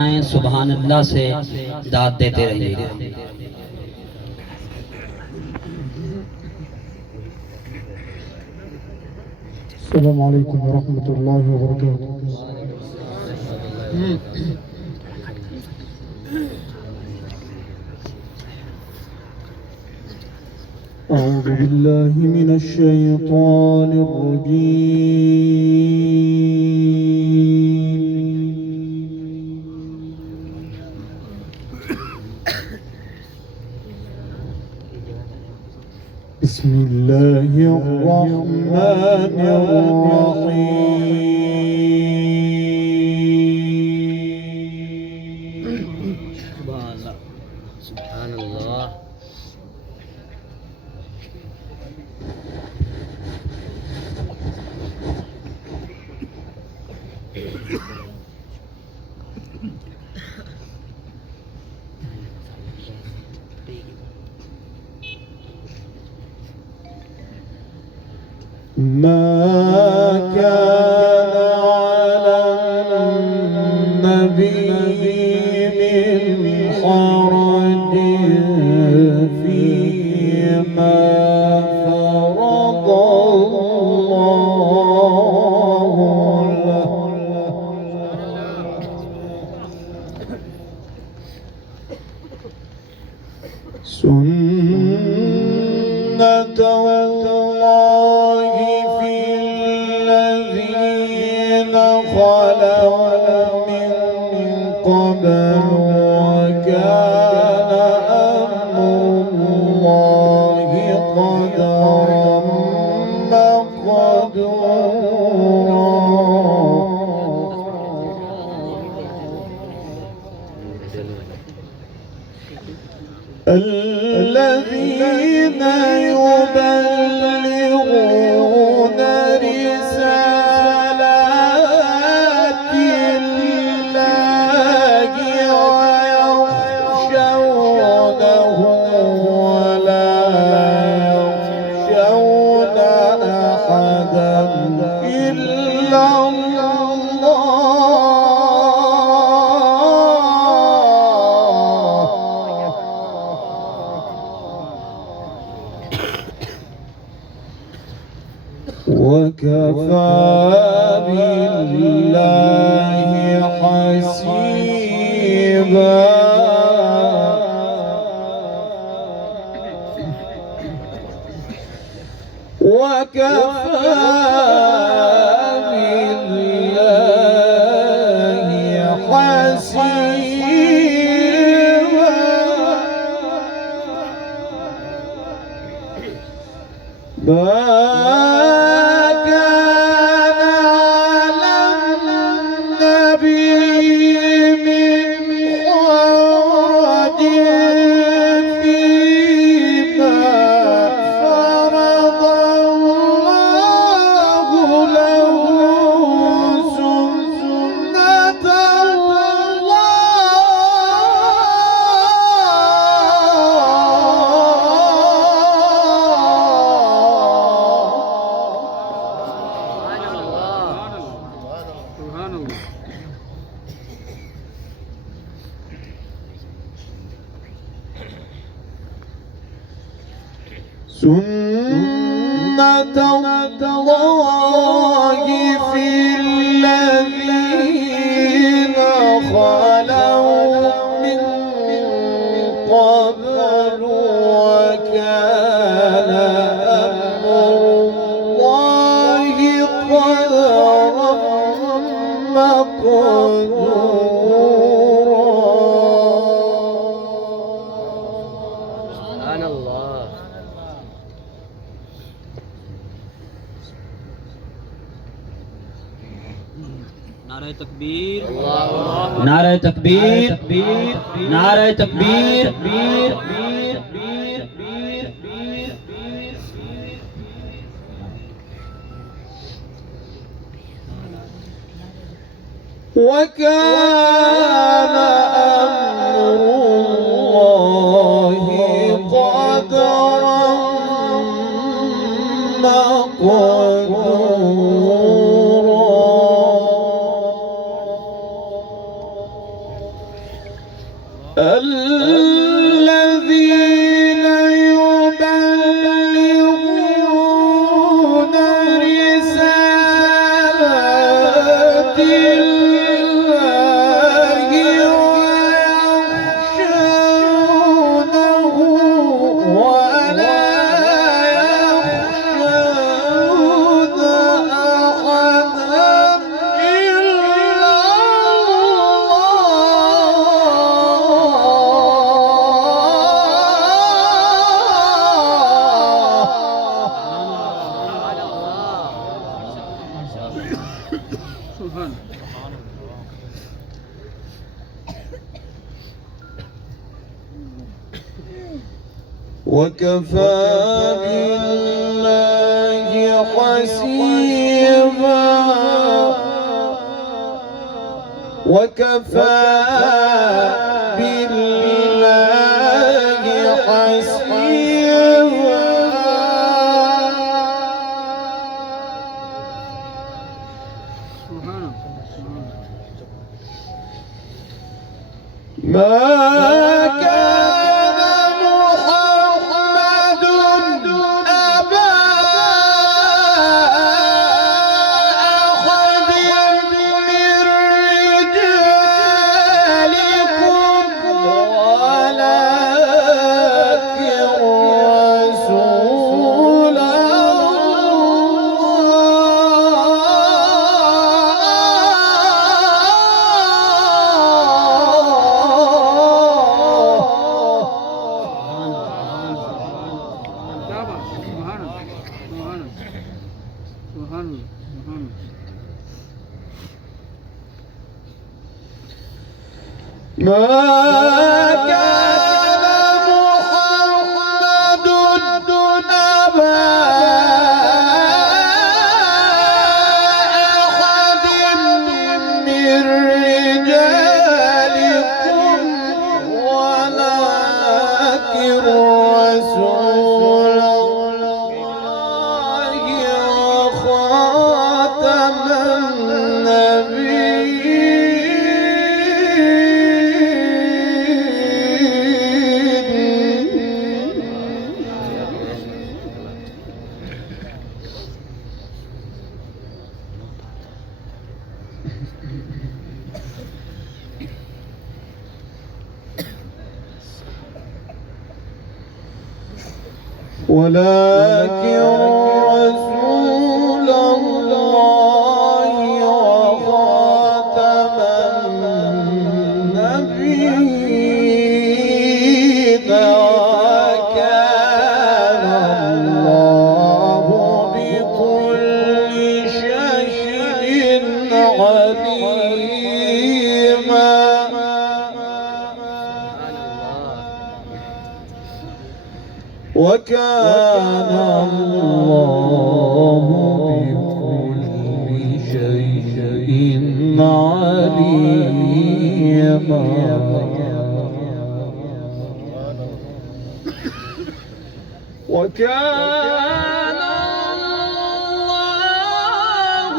सुभान अल्लाह से दाद देते रहिए। अस्सलामु अलैकुम वरहमतुल्लाहि वबरकातुहू। أعوذ بالله من الشيطان الرجيم. بسم الله الرحمن الرحيم. सुभान अल्लाह। ما كان على النبي من حرج فيما فرض الله له. سنة الله في الذين خلوا من قبل وكان أمر الله قدرا مقدورا. الذين يبلغون رسالات الله ويخشونه ولا يخشون أحدا إلا وكفى بالله حسيبا. وكفى بالله حسيبا. ما كان على النبي من حرج فيما فرض الله له. سنة الله في الذين خلوا من قبل وكان أمر الله قدرا مقدورا. सुभान अल्लाह। नारे तकबीर, नारे तकबीर, नारे तकबीर, وكان أمر الله قدرا مقدورا. الذين يبلغون رسالات الله ويخشونه ولا يخشون أحدا إلا سبحان وكفى بالله حسيبا وكفى بالله حسيبا سبحان ما كان محمد أبا أحد من رجالكم ولكن رسول ما كان محمد أبا أحد من رجالكم ولكن رسول الله وخاتم ولكن رسول الله وخاتم النبيين وكان الله بكل شيء عليما وكان الله بكل شيء عليما وكان الله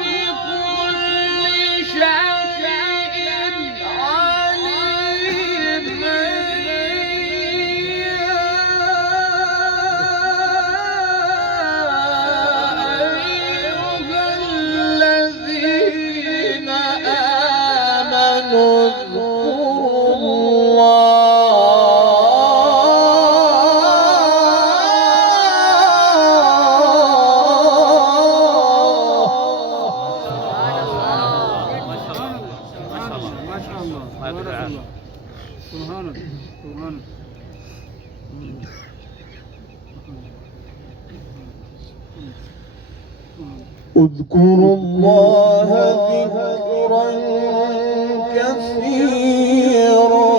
بكل شيء اذكروا الله ذكرا كثيرا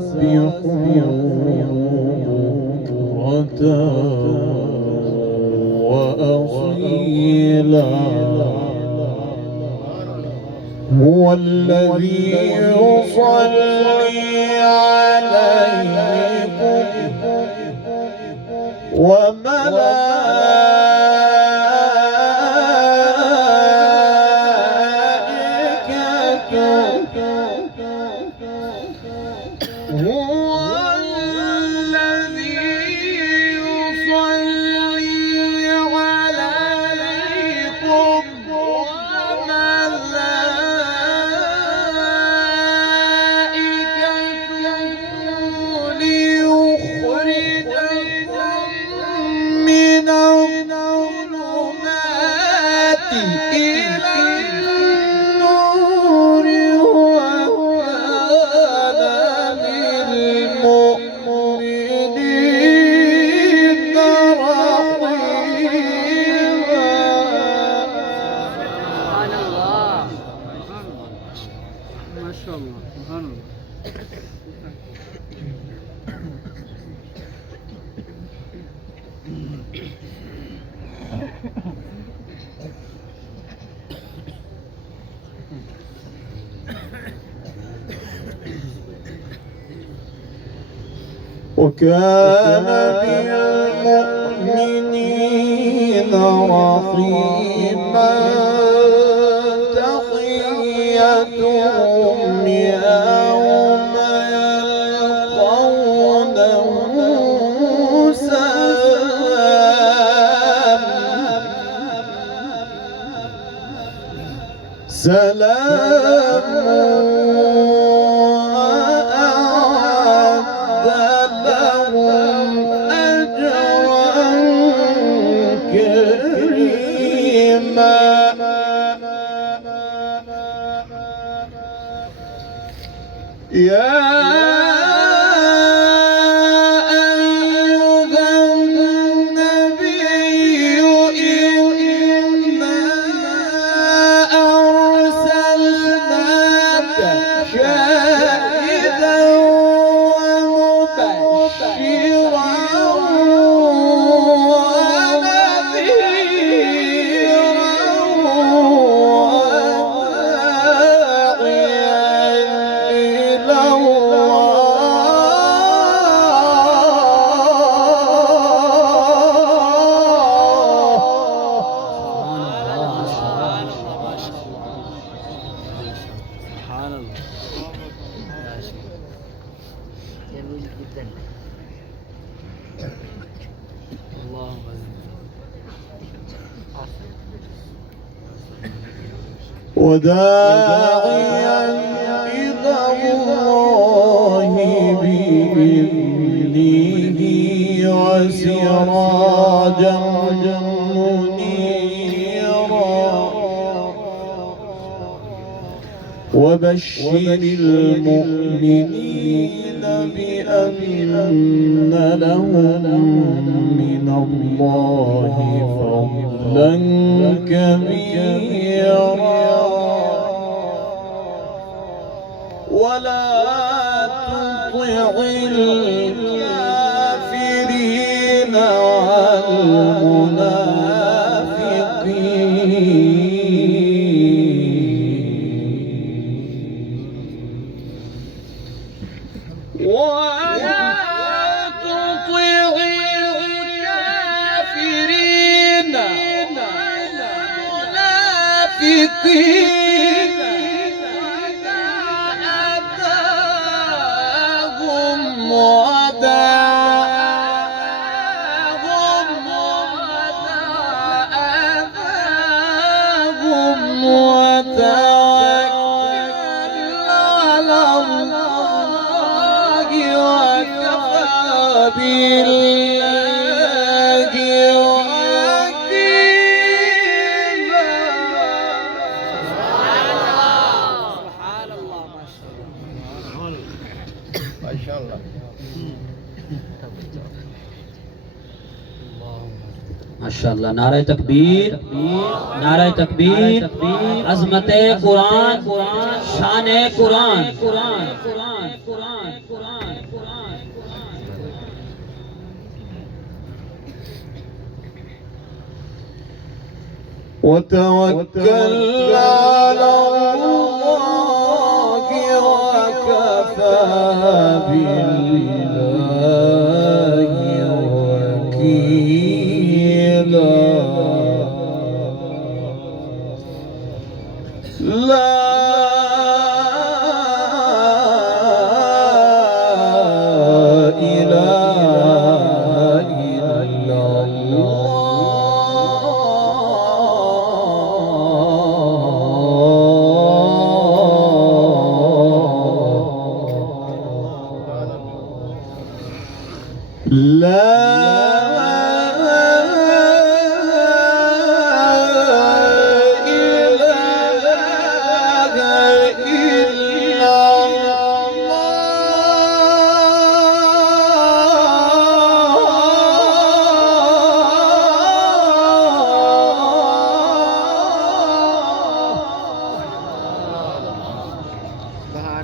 وسبحوه بكرة وأصيلا هو الذي يصلي عليكم وملائكته هو الذي يصلي عليكم وملائكته ليخرجكم من الظلمات إلى النور وكان بالمؤمنين رحيما. سبحان الله ما شاء الله سبحان الله. وكان بالمؤمنين رحيما. تحيتهم يوم يلقونه سلام أعد لهم أجرا كريما. يا أيها النبي إنا أرسلناك شاهدا ومبشرا سبحان الله. جميل جدا. اللهم وداعيا إلى الله بإذنه وسراجا منيرا. وبشر المؤمنين بأن لهم من الله فضلا كبيرا. ولا تطع الكافرين والمنافقين. ولا تطع الكافرين والمنافقين وتوكل على الله وكفى بالله وكيلا. سبحان الله ما شاء الله. माशाअल्लाह। नारे तकबीर, नारे तकबीर, अज़मते कुरान, शाने कुरान। وتوكل على الله وكفى بالله وكيلا. لا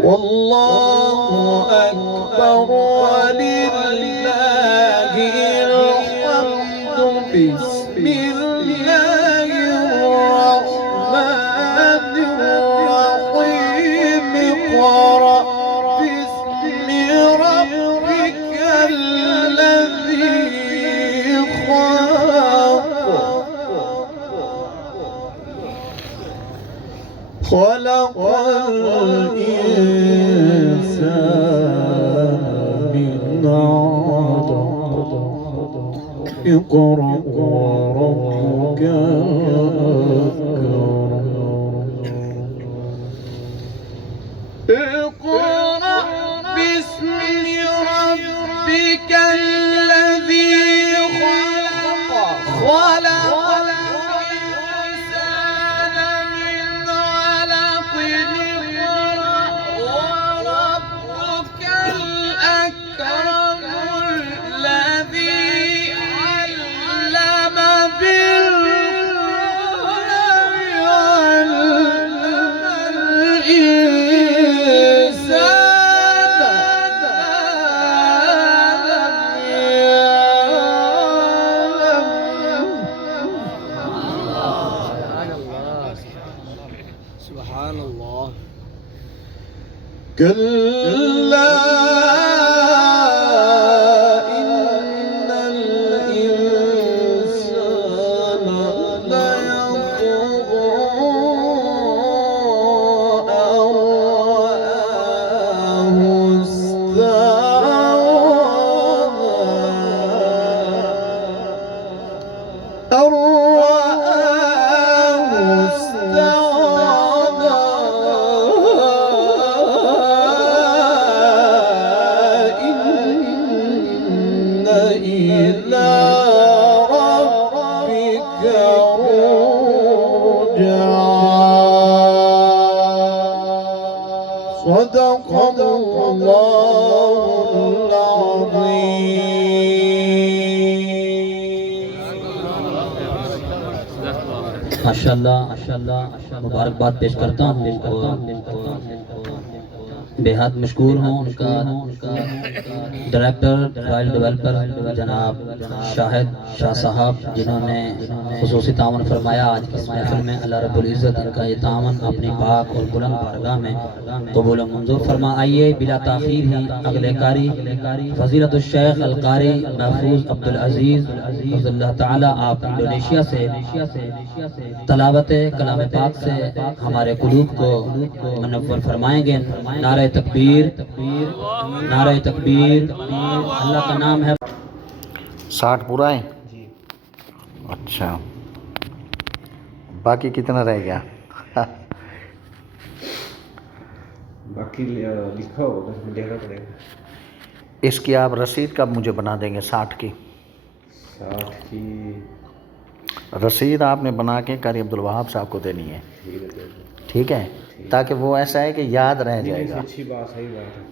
والله أكبر ولله الحمد بسم الله الرحمن الرحيم اقرأ باسم ربك الذي خلق الإنسان من علق اقرأ وربك الأكرم اقرأ باسم ربك الذي خلق الإنسان من علق اقرأ وربك الأكرم الذي علم بالقلم سبحان الله. كلا إن الإنسان ليطغى أن رآه إن إلى ربك رجعا صدق الله العظيم. माशाल्लाह मुबारकबाद पेश करता हूँ और बेहद मशकूर हूँ उनका डायरेक्टर रॉयल डेवलपर जनाब शाहिद शाह साहब, जिन्होंने खुसूसी तावन फरमाया आज की इस महफिल में। अल्लाह रब्बुल इज़्ज़त इनका ये तावन अपनी पाक और बुलंद बारगाह में कबूल और मंजूर फरमा। आइए बिला ताखीर ही अगले कारी फजीलतुल शेख अल कारी महफूज अब्दुल अजीज अल्लाह ताला आप इंडोनेशिया से तलावत कलाम पाक से हमारे कुलूब को मुनव्वर फरमाएंगे। नारे तकबीर, नारे तकबीर। अल्लाह का नाम है। 60 पूरा है जी। अच्छा, बाकी कितना रह गया? बाकी लिखा होगा, इसमें देना पड़ेगा। इसकी आप रसीद कब मुझे बना देंगे? 60 की 60 की रसीद आपने बना के कारी अब्दुल वहाब साहब को देनी है, ठीक है? ताकि वो ऐसा है कि याद रह जाएगा। अच्छी बात, सही बात है।